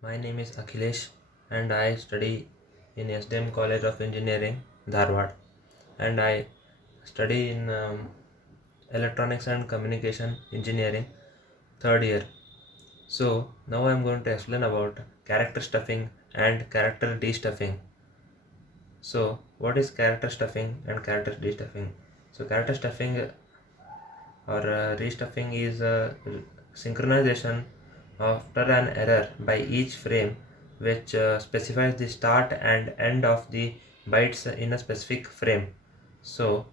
My name is Akhilesh and I study in SDM College of Engineering, Dharwad, and I study in Electronics and Communication Engineering, third year. So now I am going to explain about character stuffing and character de-stuffing. So what is character stuffing and character de-stuffing? So character stuffing or restuffing is synchronization after an error by each frame which specifies the start and end of the bytes in a specific frame. So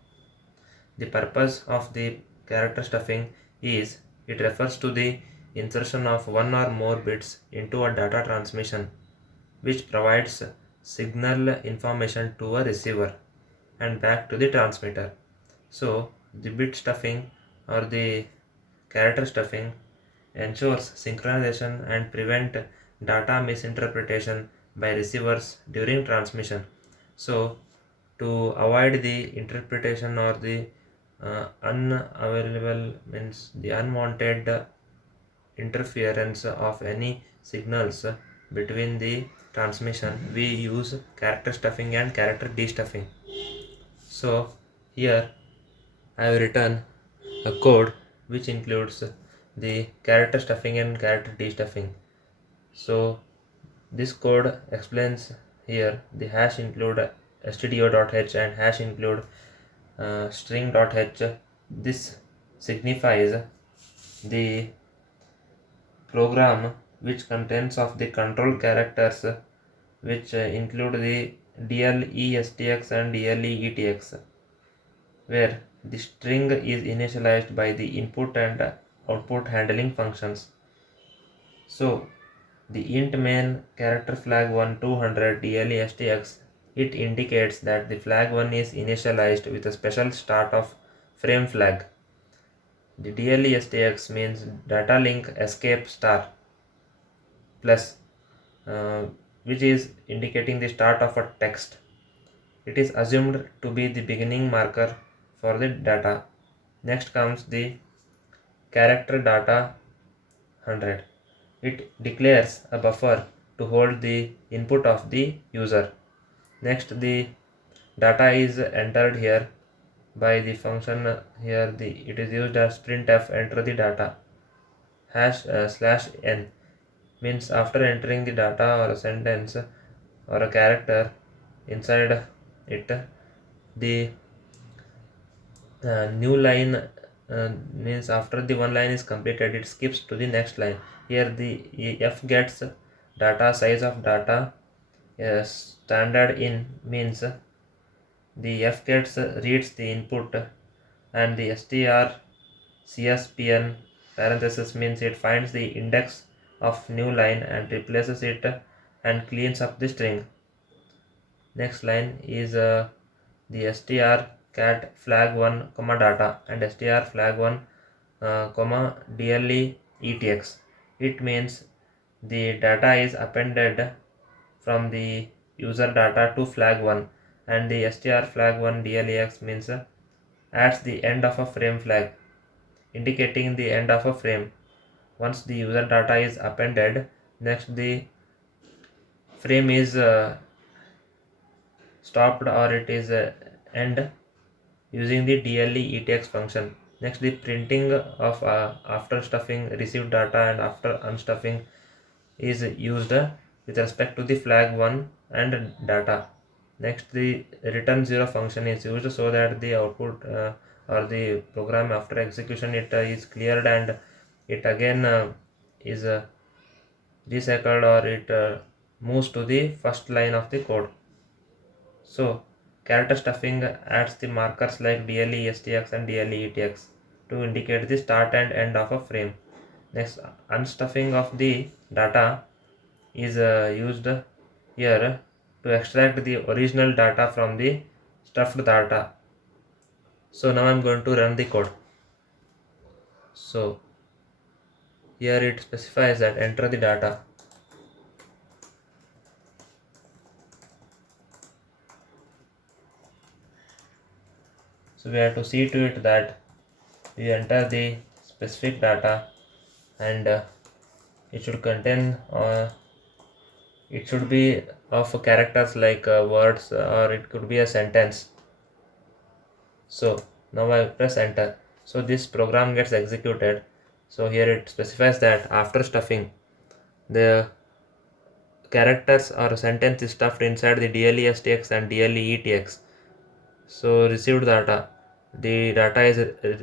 the purpose of the character stuffing is it refers to the insertion of one or more bits into a data transmission which provides signal information to a receiver and back to the transmitter. So the bit stuffing or the character stuffing ensures synchronization and prevent data misinterpretation by receivers during transmission. So to avoid the interpretation or the unavailable means the unwanted interference of any signals between the transmission, we use character stuffing and character de-stuffing. So here I have written a code which includes the character stuffing and character de-stuffing. So this code explains here the hash include stdio.h and hash include string.h. This signifies the program which contains of the control characters which include the DLESTX and DLEETX, where the string is initialized by the input and output handling functions. So the int main character flag 1 200 DLESTX, it indicates that the flag 1 is initialized with a special start of frame flag. The DLESTX means data link escape star plus, which is indicating the start of a text. It is assumed to be the beginning marker for the data. Next comes the character data 100. It declares a buffer to hold the input of the user. Next, the data is entered here by the function here. It is used as printf enter the data. Hash /n means after entering the data or a sentence or a character inside it, the new line means after the one line is completed, it skips to the next line. Here the f gets data size of data. Standard in means the f gets reads the input, and the str cspn parenthesis means it finds the index of new line and replaces it and cleans up the string. Next line is the str cat flag 1 comma data and str flag 1 comma DLE etx. It means the data is appended from the user data to flag 1, and the str flag 1 DLEX means adds the end of a frame flag indicating the end of a frame. Once the user data is appended, next the frame is stopped or it is end using the DLE etx function. Next, the printing of after stuffing received data and after unstuffing is used with respect to the flag 1 and data. Next, the return 0 function is used so that the output or the program after execution it is cleared and it again is recycled or it moves to the first line of the code. So character stuffing adds the markers like DLE, STX and DLE, ETX to indicate the start and end of a frame. Next, unstuffing of the data is used here to extract the original data from the stuffed data. So now I am going to run the code. So here it specifies that enter the data. So we have to see to it that we enter the specific data and it should contain It should be of characters like words, or it could be a sentence. So now I press enter. So this program gets executed. So here it specifies that after stuffing, the characters or sentence is stuffed inside the DLESTX and DLEETX. So received data. The data is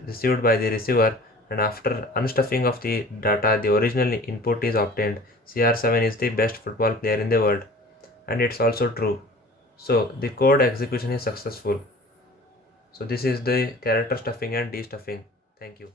received by the receiver, and after unstuffing of the data, the original input is obtained. CR7 is the best football player in the world, and it's also true. So the code execution is successful. So this is the character stuffing and destuffing. Thank you.